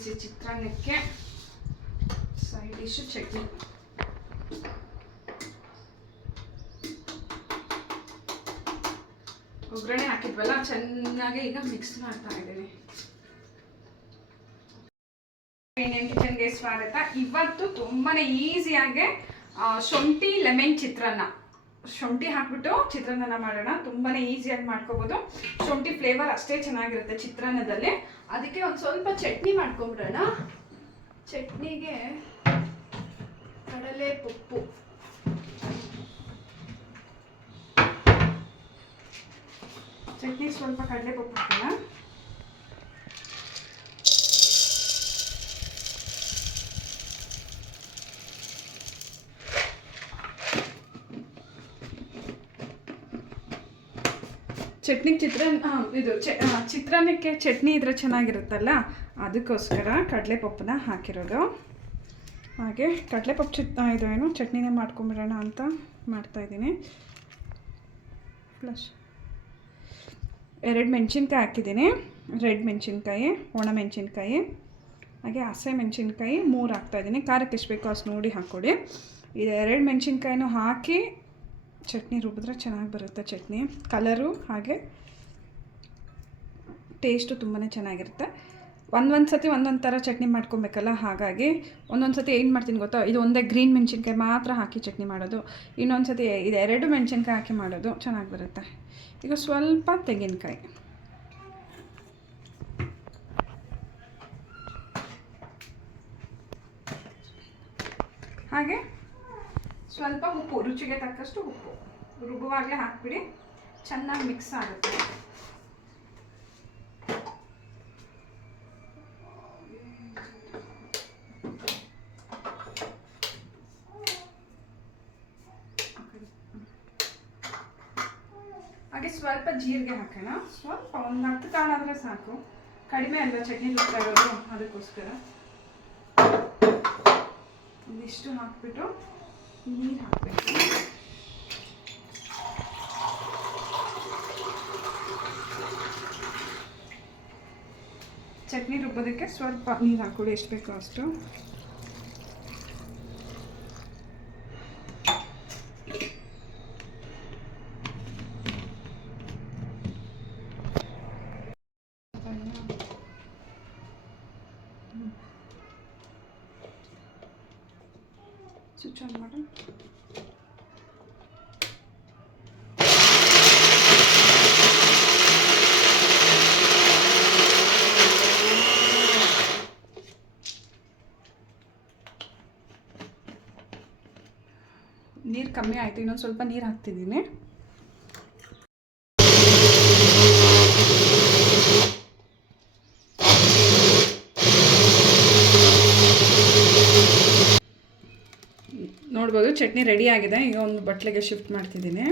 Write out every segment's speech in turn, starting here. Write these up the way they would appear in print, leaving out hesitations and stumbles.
ಬಿಸಿ ಚಿತ್ರಾನ್ನಕ್ಕೆ side dish chutney. ಒಗ್ಗರಣೆ ಹಾಕಿದ್ವಲ್ಲ, ಚೆನ್ನಾಗಿ ಈಗ ಮಿಕ್ಸ್ ಮಾಡ್ತಾ ಇದ್ದೀನಿ. ಇಂಡಿಯನ್ ಕಿಚನ್ಗೆ ಸ್ವಾಗತ. ಇವತ್ತು ತುಂಬಾನೇ ಈಸಿಯಾಗಿ ಶುಂಠಿ ಲೆಮನ್ ಚಿತ್ರಾನ್ನ, ಶುಂಠಿ ಹಾಕ್ಬಿಟ್ಟು ಚಿತ್ರಾನ್ನ ಮಾಡೋಣ. ತುಂಬಾನೇ ಈಸಿಯಾಗಿ ಮಾಡ್ಕೋಬಹುದು. ಶುಂಠಿ ಫ್ಲೇವರ್ ಅಷ್ಟೇ ಚೆನ್ನಾಗಿರುತ್ತೆ ಚಿತ್ರಾನ್ನದಲ್ಲಿ. ಅದಕ್ಕೆ ಒಂದು ಸ್ವಲ್ಪ ಚಟ್ನಿ ಮಾಡ್ಕೊಂಡ್ಬಿಡೋಣ. ಚಟ್ನಿಗೆ ಕಡಲೆ ಪಪ್ಪು, ಚಟ್ನಿ ಸ್ವಲ್ಪ ಕಡಲೆ ಪಪ್ಪು ಹಾಕೋಣ. ಚಟ್ನಿ ಚಿತ್ರಾನ್ನಕ್ಕೆ ಚಟ್ನಿ ಇದ್ರೆ ಚೆನ್ನಾಗಿರುತ್ತಲ್ಲ, ಅದಕ್ಕೋಸ್ಕರ ಕಡಲೆಪಪ್ಪನ್ನ ಹಾಕಿರೋದು. ಹಾಗೆ ಕಡಲೆಪಪ್ಪು ಏನು ಚಟ್ನಿನೇ ಮಾಡ್ಕೊಂಬಿಡೋಣ ಅಂತ ಮಾಡ್ತಾಯಿದ್ದೀನಿ. ಪ್ಲಸ್ 2 ಮೆಣಸಿನ್ಕಾಯಿ ಹಾಕಿದ್ದೀನಿ. ರೆಡ್ ಮೆಣಸಿನ್ಕಾಯಿ, ಒಣ ಮೆಣಸಿನ್ಕಾಯಿ, ಹಾಗೆ ಹಸಿ ಮೆಣಸಿನ್ಕಾಯಿ 3 ಹಾಕ್ತಾಯಿದ್ದೀನಿ. ಖಾರಕ್ಕೆ ಎಷ್ಟು ಬೇಕೋ ಅಷ್ಟು ನೋಡಿ ಹಾಕ್ಕೊಡಿ. ಇದು 2 ಮೆಣಸಿನ್ಕಾಯಿನೂ ಹಾಕಿ ಚಟ್ನಿ ರುಬ್ಬಿದ್ರೆ ಚೆನ್ನಾಗಿ ಬರುತ್ತೆ. ಚಟ್ನಿ ಕಲರು ಹಾಗೆ ಟೇಸ್ಟು ತುಂಬಾ ಚೆನ್ನಾಗಿರುತ್ತೆ. ಒಂದೊಂದು ಸತಿ ಒಂದೊಂದು ಥರ ಚಟ್ನಿ ಮಾಡ್ಕೊಬೇಕಲ್ಲ, ಹಾಗಾಗಿ ಒಂದೊಂದು ಸತಿ ಏನು ಮಾಡ್ತೀನಿ ಗೊತ್ತಾ, ಇದು ಒಂದೇ ಗ್ರೀನ್ ಮೆಣಸಿನ್ಕಾಯಿ ಮಾತ್ರ ಹಾಕಿ ಚಟ್ನಿ ಮಾಡೋದು, ಇನ್ನೊಂದು ಸತಿ ಇದು 2 ಮೆಣಸಿನ್ಕಾಯಿ ಹಾಕಿ ಮಾಡೋದು, ಚೆನ್ನಾಗಿ ಬರುತ್ತೆ. ಈಗ ಸ್ವಲ್ಪ ತೆಂಗಿನಕಾಯಿ, ಹಾಗೆ ಸ್ವಲ್ಪ ಉಪ್ಪು, ರುಚಿಗೆ ತಕ್ಕಷ್ಟು ಉಪ್ಪು ರುಬ್ಬುವಾಗಲೇ ಹಾಕ್ಬಿಡಿ, ಚೆನ್ನಾಗಿ ಮಿಕ್ಸ್ ಆಗುತ್ತೆ. ಹಾಗೆ ಸ್ವಲ್ಪ ಜೀರಿಗೆ ಹಾಕೋಣ. ಸ್ವಲ್ಪ ಒಂದು 10 ಕಾಳಾದರೆ ಸಾಕು, ಕಡಿಮೆ ಅಲ್ಲ ಚಟ್ನಿ ರುಬ್ತಾ ಇರೋದು, ಅದಕ್ಕೋಸ್ಕರ ಇದಿಷ್ಟು ಹಾಕ್ಬಿಟ್ಟು ನೀರು ಹಾಕಬೇಕು. ಚಟ್ನಿ ರುಬ್ಬೋದಕ್ಕೆ ಸ್ವಲ್ಪ ನೀರು ಹಾಕ್ಕೊಡಿ, ಎಷ್ಟು ಬೇಕೋ ಅಷ್ಟು. ಸ್ವಿಚ್ ಆನ್ ಮಾಡಿ. ನೀರು ಕಮ್ಮಿ ಆಯಿತು, ಇನ್ನೊಂದು ಸ್ವಲ್ಪ ನೀರು ಹಾಕ್ತಿದ್ದೀನಿ. ನೋಡ್ಬೋದು ಚಟ್ನಿ ರೆಡಿ ಆಗಿದೆ. ಈಗ ಒಂದು ಬಟ್ಲಿಗೆ ಶಿಫ್ಟ್ ಮಾಡ್ತಿದ್ದೀನಿ.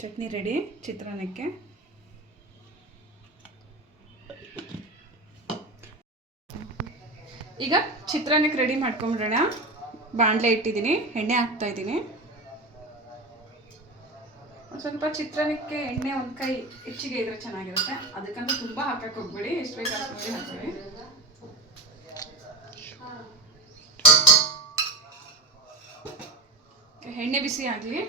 ಚಟ್ನಿ ರೆಡಿ ಚಿತ್ರಾನ್ನಕ್ಕೆ. ಈಗ ಚಿತ್ರಾನ್ನಕ್ಕೆ ರೆಡಿ ಮಾಡ್ಕೊಂಬಿಡೋಣ. ಬಾಣಲೆ ಇಟ್ಟಿದ್ದೀನಿ, ಎಣ್ಣೆ ಹಾಕ್ತಾ ಇದ್ದೀನಿ. ಸ್ವಲ್ಪ ಚಿತ್ರಾನ್ನಕ್ಕೆ ಎಣ್ಣೆ ಒಂದು ಕೈ ಹೆಚ್ಚಿಗೆ ಇದ್ರೆ ಚೆನ್ನಾಗಿರುತ್ತೆ, ಅದಕ್ಕಂತ ತುಂಬ ಹಾಕಕ್ಕೆ ಹೋಗ್ಬೇಡಿ, ಎಷ್ಟು ಬೇಕು ಅಷ್ಟು ನೋಡಿ ಹಾಕೊಳ್ಳಿ. ಎಣ್ಣೆ ಬಿಸಿ ಆಗಲಿ.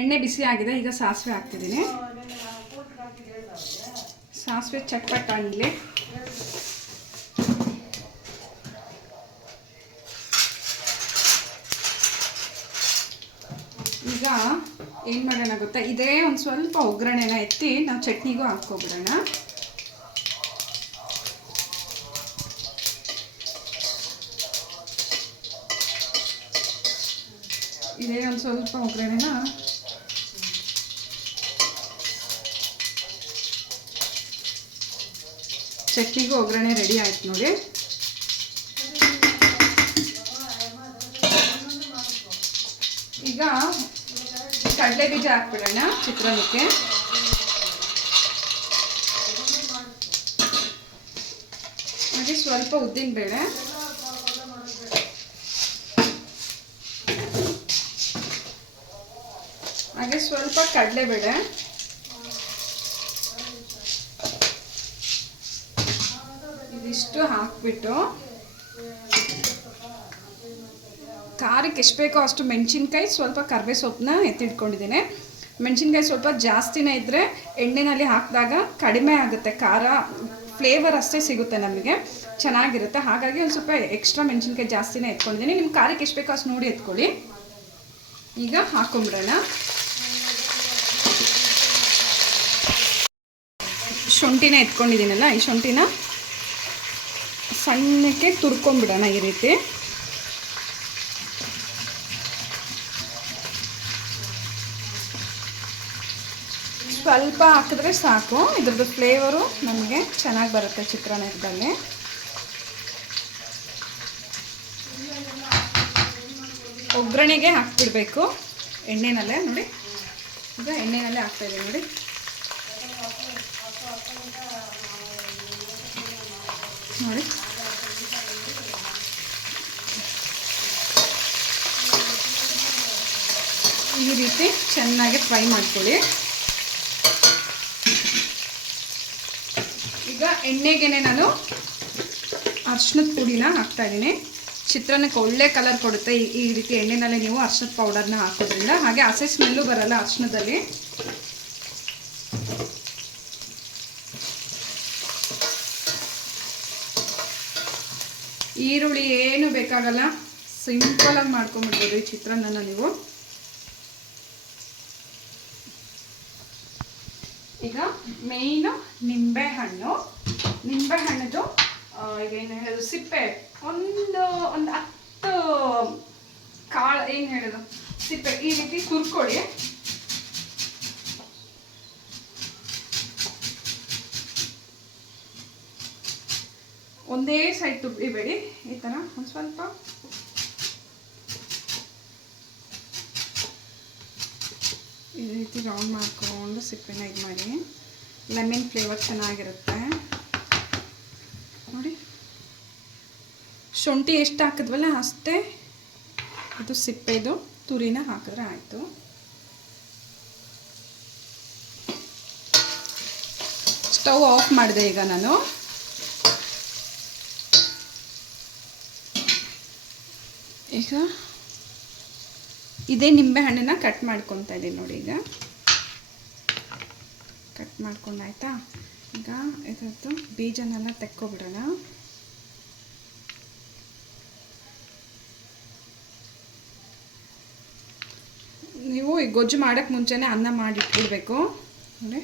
ಎಣ್ಣೆ ಬಿಸಿ ಆಗಿದೆ, ಈಗ ಸಾಸಿವೆ ಹಾಕ್ತಿದ್ದೀನಿ. ಸಾಸಿವೆ ಚಟ್ಪಟ್ ಅನ್ನಲಿ. ಈಗ ಏನು ಮಾಡೋಣ ಗೊತ್ತಾ, ಇದೇ ಒಂದು ಸ್ವಲ್ಪ ಒಗ್ಗರಣೆನ ಎತ್ತಿ ನಾವು ಚಟ್ನಿಗೂ ಹಾಕ್ಕೊಬಿಡೋಣ. ಇದೇ ಒಂದು ಸ್ವಲ್ಪ ಒಗ್ಗರಣೆನ ಚಟ್ನಿಗೂ ಒಗ್ಗರಣೆ ರೆಡಿ ಆಯ್ತು ನೋಡಿ. ಈಗ ಕಡಲೆ ಬೀಜ ಹಾಕ್ಬಿಡೋಣ ಚಿತ್ರಾನ್ನಕ್ಕೆ. ಹಾಗೆ ಸ್ವಲ್ಪ ಉದ್ದಿನಬೇಳೆ, ಹಾಗೆ ಸ್ವಲ್ಪ ಕಡಲೆಬೇಳೆ, ಇದಿಷ್ಟು ಹಾಕ್ಬಿಟ್ಟು ಖಾರಕ್ಕೆ ಎಷ್ಟು ಬೇಕೋ ಅಷ್ಟು ಮೆಣಸಿನ್ಕಾಯಿ, ಸ್ವಲ್ಪ ಕರಿಬೇವು ಸೊಪ್ಪನ್ನ ಎತ್ತಿಟ್ಕೊಂಡಿದ್ದೀನಿ. ಮೆಣಸಿನ್ಕಾಯಿ ಸ್ವಲ್ಪ ಜಾಸ್ತಿನೇ ಇದ್ದರೆ ಎಣ್ಣೆಯಲ್ಲಿ ಹಾಕಿದಾಗ ಕಡಿಮೆ ಆಗುತ್ತೆ, ಖಾರ ಫ್ಲೇವರ್ ಅಷ್ಟೇ ಸಿಗುತ್ತೆ ನಮಗೆ, ಚೆನ್ನಾಗಿರುತ್ತೆ. ಹಾಗಾಗಿ ಒಂದು ಸ್ವಲ್ಪ ಎಕ್ಸ್ಟ್ರಾ ಮೆಣಸಿನ್ಕಾಯಿ ಜಾಸ್ತಿನೇ ಎತ್ಕೊಂಡಿದ್ದೀನಿ. ನಿಮ್ಮ ಖಾರಕ್ಕೆ ಎಷ್ಟು ಬೇಕೋ ಅಷ್ಟು ನೋಡಿ ಎತ್ಕೊಳ್ಳಿ. ಈಗ ಹಾಕೊಂಬಿಡೋಣ. ಶುಂಠಿನ ಎತ್ಕೊಂಡಿದ್ದೀನಲ್ಲ, ಈ ಶುಂಠಿನ ಸಣ್ಣಕ್ಕೆ ತುರ್ಕೊಂಬಿಡೋಣ ಈ ರೀತಿ. ಸ್ವಲ್ಪ ಹಾಕಿದ್ರೆ ಸಾಕು, ಇದ್ರದ್ದು ಫ್ಲೇವರು ನಮಗೆ ಚೆನ್ನಾಗಿ ಬರುತ್ತೆ ಚಿತ್ರಾನ್ನದಲ್ಲಿ. ಒಗ್ಗರಣೆಗೆ ಹಾಕ್ಬಿಡ್ಬೇಕು ಎಣ್ಣೆನಲ್ಲೇ. ನೋಡಿ, ಈಗ ಎಣ್ಣೆನಲ್ಲೇ ಹಾಕ್ತಾಯಿದ್ದೀನಿ ನೋಡಿ. ನೋಡಿ, ಈ ರೀತಿ ಚೆನ್ನಾಗಿ ಫ್ರೈ ಮಾಡ್ಕೊಳ್ಳಿ. ಈಗ ಎಣ್ಣೆಗೆನೆ ನಾನು ಅರ್ಶಿನದ ಪುಡಿನ ಹಾಕ್ತಾಯಿದ್ದೀನಿ. ಚಿತ್ರಾನ್ನಕ್ಕೆ ಒಳ್ಳೆ ಕಲರ್ ಕೊಡುತ್ತೆ ಈ ರೀತಿ ಎಣ್ಣೆನಲ್ಲೇ ನೀವು ಅರ್ಶಿನದ ಪೌಡರ್ನ ಹಾಕೋದ್ರಿಂದ. ಹಾಗೆ ಹಸೆ ಸ್ಮೆಲ್ಲು ಬರಲ್ಲ ಅರ್ಶಿನದಲ್ಲಿ. ಈರುಳ್ಳಿ ಏನು ಬೇಕಾಗಲ್ಲ, ಸಿಂಪಲಾಗಿ ಮಾಡ್ಕೊಂಬಿಡ್ಬೋದು ಈ ಚಿತ್ರಾನ್ನ ನೀವು. ಈಗ ಮೇಯ್ನು ನಿಂಬೆಹಣ್ಣು. ನಿಂಬೆಹಣ್ಣದು ಇದೇನು ಹೇಳೋದು, ಸಿಪ್ಪೆ ಒಂದು 10 ಕಾಳು, ಏನು ಹೇಳೋದು, ಸಿಪ್ಪೆ ಈ ರೀತಿ ತುರ್ಕೊಳ್ಳಿ. ಒಂದೇ ಸೈಡ್ ತುರಿಬೇಡಿ, ಈ ಥರ ಒಂದು ಸ್ವಲ್ಪ ಈ ರೀತಿ ರೌಂಡ್ ಮಾಡ್ಕೊಂಡು ಸಿಪ್ಪೆನ ಇದು ಮಾಡಿ. ಲೆಮನ್ ಫ್ಲೇವರ್ ಚೆನ್ನಾಗಿರುತ್ತೆ ನೋಡಿ. ಶುಂಠಿ ಎಷ್ಟು ಹಾಕಿದ್ವಲ್ಲ ಅಷ್ಟೇ ಇದು ಸಿಪ್ಪೆದು ತುರಿನ ಹಾಕಿದ್ರೆ ಆಯಿತು. ಸ್ಟವ್ ಆಫ್ ಮಾಡಿದೆ ಈಗ ನಾನು. ಈಗ ಇದೇ ನಿಂಬೆ ಹಣ್ಣನ್ನ ಕಟ್ ಮಾಡ್ಕೊತಾ ಇದ್ದೀನಿ ನೋಡಿ. ಈಗ ಕಟ್ ಮಾಡ್ಕೊಂಡಾಯ್ತಾ. ಈಗ ಇದ್ರದ್ದು ಬೀಜನೆಲ್ಲ ತೆಕ್ಕೊಬಿಡೋಣ. ನೀವು ಈ ಗೊಜ್ಜು ಮಾಡೋಕ್ಕೆ ಮುಂಚೆನೇ ಅನ್ನ ಮಾಡಿಟ್ಬಿಡ್ಬೇಕು ನೋಡಿ.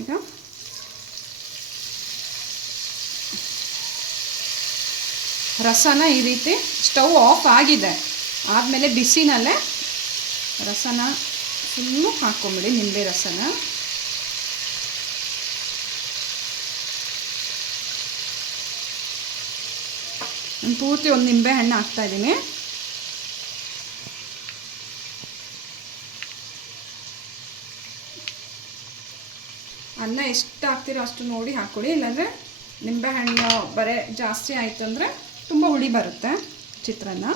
ಈಗ ರಸನ ಈ ರೀತಿ ಸ್ಟವ್ ಆಫ್ ಆಗಿದೆ ಆದಮೇಲೆ ಬಿಸಿನಲ್ಲೇ ರಸನ ಫುಲ್ಲು ಹಾಕ್ಕೊಂಬಿಡಿ, ನಿಂಬೆ ರಸನ. ಪೂರ್ತಿ ಒಂದು ನಿಂಬೆ ಹಣ್ಣು ಹಾಕ್ತಾಯಿದ್ದೀನಿ. ಅನ್ನ ಎಷ್ಟು ಹಾಕ್ತಿರೋ ಅಷ್ಟು ನೋಡಿ ಹಾಕ್ಕೊಳ್ಳಿ, ಇಲ್ಲಾಂದರೆ ನಿಂಬೆಹಣ್ಣು ಬರೀ ಜಾಸ್ತಿ ಆಯಿತು ಅಂದರೆ ತುಂಬ ಹುಳಿ ಬರುತ್ತೆ ಚಿತ್ರಾನ್ನ.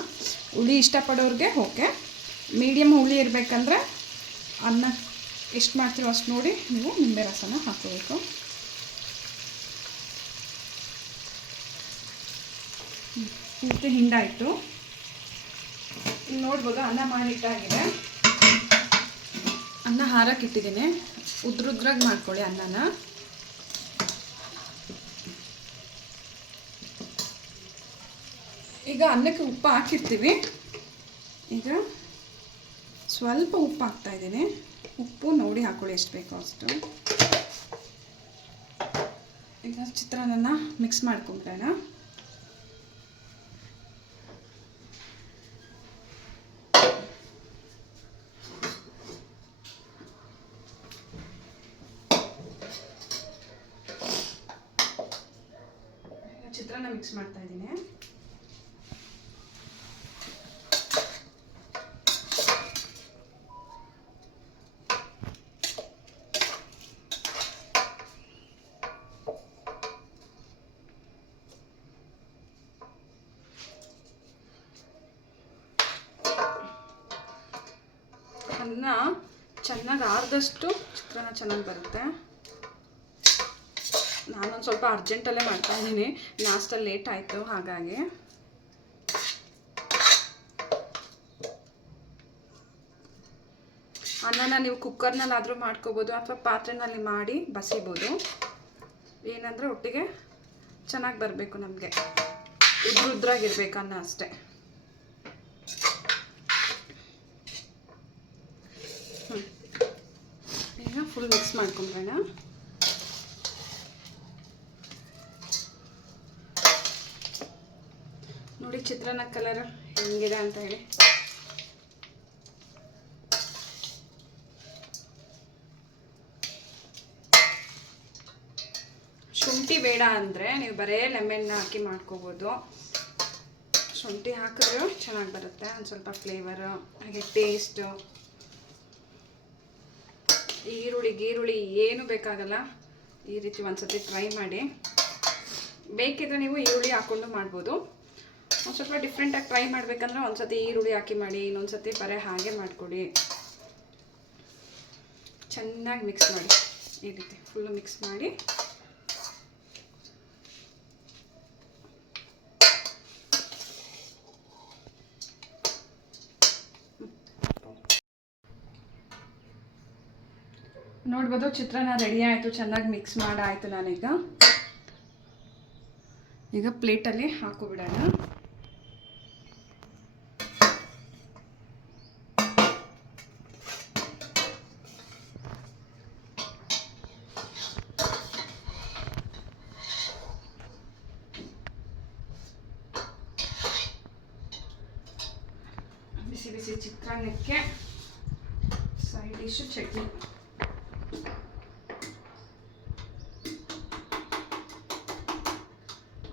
ಹುಳಿ ಇಷ್ಟಪಡೋರಿಗೆ ಓಕೆ, ಮೀಡಿಯಮ್ ಹುಳಿ ಇರಬೇಕಂದ್ರೆ ಅನ್ನ ಎಷ್ಟು ಮಾಡ್ತೀರೋ ಅಷ್ಟು ನೋಡಿ ನೀವು ನಿಂಬೆ ರಸನ ಹಾಕೋಬೇಕು. ಪೂರ್ತಿ ಹಿಂಡಾಯಿತು. ನೋಡ್ಬೋದು ಅನ್ನ ಮಾಡಿಟ್ಟಾಗಿದೆ. ಅನ್ನ ಹಾರಕ್ಕೆ ಇಟ್ಟಿದ್ದೀನಿ, ಉದ್ರುದ್ರಾಗಿ ಮಾಡ್ಕೊಳ್ಳಿ ಅನ್ನನ. ಈಗ ಅನ್ನಕ್ಕೆ ಉಪ್ಪು ಹಾಕಿರ್ತೀವಿ. ಈಗ ಸ್ವಲ್ಪ ಉಪ್ಪು ಹಾಕ್ತಾಯಿದ್ದೀನಿ. ಉಪ್ಪು ನೋಡಿ ಹಾಕ್ಕೊಳ್ಳಿ ಎಷ್ಟು ಬೇಕೋ ಅಷ್ಟು. ಈಗ ಚಿತ್ರಾನ್ನ ಮಿಕ್ಸ್ ಮಾಡ್ಕೊಂಬಿಡೋಣ. ಚಿತ್ರಾನ್ನ ಮಿಕ್ಸ್ ಮಾಡ್ತಾ ಇದ್ದೀನಿ. ಅನ್ನ ಚೆನ್ನಾಗಿ ಆರಿದಷ್ಟು ಚಿತ್ರಾನ್ನ ಚೆನ್ನಾಗಿ ಬರುತ್ತೆ. ನಾನೊಂದು ಸ್ವಲ್ಪ ಅರ್ಜೆಂಟಲ್ಲೇ ಮಾಡ್ತಾಯಿದ್ದೀನಿ, ನಾಷ್ಟಲ್ಲಿ ಲೇಟ್ ಆಯಿತು ಹಾಗಾಗಿ. ಅನ್ನನ ನೀವು ಕುಕ್ಕರ್ನಲ್ಲಾದರೂ ಮಾಡ್ಕೋಬೋದು ಅಥವಾ ಪಾತ್ರೆನಲ್ಲಿ ಮಾಡಿ ಬಸಿಬೋದು. ಏನಂದರೆ ಒಟ್ಟಿಗೆ ಚೆನ್ನಾಗಿ ಬರಬೇಕು, ನಮಗೆ ಉದ್ರಾಗಿರ್ಬೇಕು ಅನ್ನ ಅಷ್ಟೇ. ಈಗ ಫುಲ್ ಮಿಕ್ಸ್ ಮಾಡ್ಕೊಂಬೇಡ. ನೋಡಿ ಚಿತ್ರಾನ್ನ ಕಲರ್ ಹೆಂಗಿದೆ ಅಂತ ಹೇಳಿ. ಶುಂಠಿ ಬೇಡ ಅಂದರೆ ನೀವು ಬರೇ ಲೆಮನ್ ಹಾಕಿ ಮಾಡ್ಕೋಬೋದು. ಶುಂಠಿ ಹಾಕಿದ್ರೆ ಚೆನ್ನಾಗಿ ಬರುತ್ತೆ, ಒಂದು ಸ್ವಲ್ಪ ಫ್ಲೇವರು ಹಾಗೆ ಟೇಸ್ಟು. ಈರುಳ್ಳಿ ಏನೂ ಬೇಕಾಗಲ್ಲ. ಈ ರೀತಿ ಒಂದ್ಸತಿ ಟ್ರೈ ಮಾಡಿ. ಬೇಕಿದ್ರೆ ನೀವು ಈರುಳ್ಳಿ ಹಾಕ್ಕೊಂಡು ಮಾಡ್ಬೋದು. ಒಂದು ಸ್ವಲ್ಪ ಡಿಫ್ರೆಂಟಾಗಿ ಟ್ರೈ ಮಾಡಬೇಕಂದ್ರೆ ಒಂದ್ಸತಿ ಈರುಳ್ಳಿ ಹಾಕಿ ಮಾಡಿ, ಇನ್ನೊಂದು ಸತಿ ಬರೀ ಹಾಗೆ ಮಾಡಿಕೊಡಿ. ಚೆನ್ನಾಗಿ ಮಿಕ್ಸ್ ಮಾಡಿ, ಈ ರೀತಿ ಫುಲ್ಲು ಮಿಕ್ಸ್ ಮಾಡಿ. ನೋಡ್ಬೋದು ಚಿತ್ರಾನ್ನ ರೆಡಿ ಆಯಿತು, ಚೆನ್ನಾಗಿ ಮಿಕ್ಸ್ ಮಾಡಾಯಿತು. ಈಗ ಪ್ಲೇಟಲ್ಲಿ ಹಾಕೋಬಿಡೋಣ. ಬಿಸಿ ಬಿಸಿ ಚಿತ್ರಾನ್ನಕ್ಕೆ ಸೈಡ್ ಡಿಶ್ ಚಟ್ನಿ.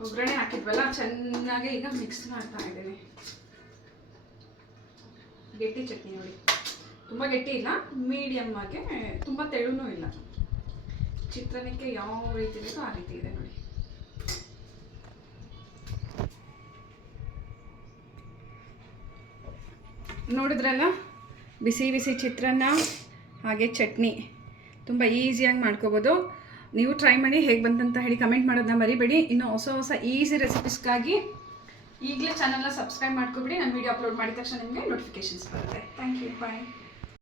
ಒಗ್ಗರಣೆ ಹಾಕಿದ್ವಲ್ಲ, ಚೆನ್ನಾಗಿ ಈಗ ಮಿಕ್ಸ್ ಮಾಡ್ತಾ ಇದ್ದೀನಿ. ಗಟ್ಟಿ ಚಟ್ನಿ ನೋಡಿ, ತುಂಬ ಗಟ್ಟಿ ಇಲ್ಲ, ಮೀಡಿಯಮ್ ಆಗಿ, ತುಂಬ ತೆಳುನೂ ಇಲ್ಲ. ಚಿತ್ರಾನ್ನಕ್ಕೆ ಯಾವ ರೀತಿ ಬೇಕೋ ಆ ರೀತಿ ಇದೆ ನೋಡಿ. ನೋಡಿದ್ರಲ್ಲ, ಬಿಸಿ ಬಿಸಿ ಚಿತ್ರಾನ್ನ ಹಾಗೆ ಚಟ್ನಿ ತುಂಬ ಈಸಿಯಾಗಿ ಮಾಡ್ಕೋಬೋದು. ನೀವು ಟ್ರೈ ಮಾಡಿ, ಹೇಗೆ ಬಂತಂತ ಹೇಳಿ ಕಮೆಂಟ್ ಮಾಡೋದನ್ನ ಮರಿಬೇಡಿ. ಇನ್ನು ಹೊಸ ಈಸಿ ರೆಸಿಪೀಸ್ಗಾಗಿ ಈಗಲೇ ಚಾನಲ್ನ ಸಬ್ಸ್ಕ್ರೈಬ್ ಮಾಡ್ಕೊಬಿಡಿ. ನಾನು ವೀಡಿಯೋ ಅಪ್ಲೋಡ್ ಮಾಡಿದ ತಕ್ಷಣ ನಿಮಗೆ ನೋಟಿಫಿಕೇಷನ್ಸ್ ಬರುತ್ತೆ. Thank you, bye.